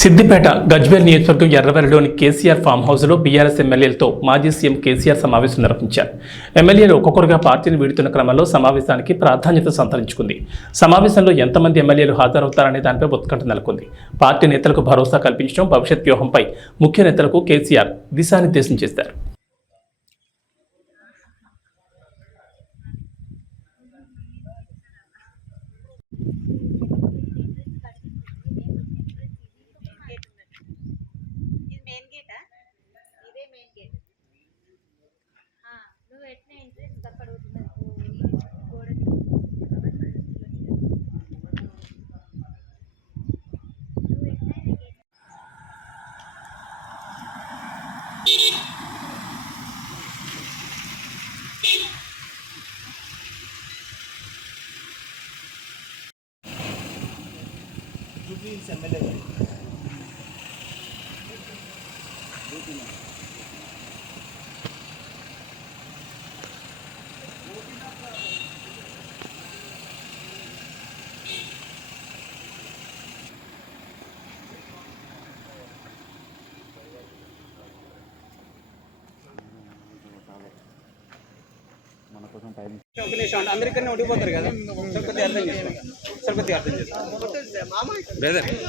సిద్దిపేట గజ్వేల్ నియోజకవర్గం ఎర్రవెల్లిలోని కేసీఆర్ ఫామ్ హౌస్లో బీఆర్ఎస్ ఎమ్మెల్యేలతో మాజీ సీఎం కేసీఆర్ సమావేశం నిర్వహించారు. ఎమ్మెల్యేలు ఒక్కొక్కరుగా పార్టీని వీడుతున్న క్రమంలో సమావేశానికి ప్రాధాన్యత సంతరించుకుంది. సమావేశంలో ఎంతమంది ఎమ్మెల్యేలు హాజరవుతారనే దానిపై ఉత్కంఠ నెలకొంది. పార్టీ నేతలకు భరోసా కల్పించడం, భవిష్యత్ వ్యూహంపై ముఖ్య నేతలకు కేసీఆర్ దిశానిర్దేశం చేశారు. నువ్వు ఎట్లా ఇంట్రెస్ట్ అక్కడ గోడని అందరికన్నా ఉండిపోతారు కదా. సరికొద్ది అర్థం చేసుకోండి.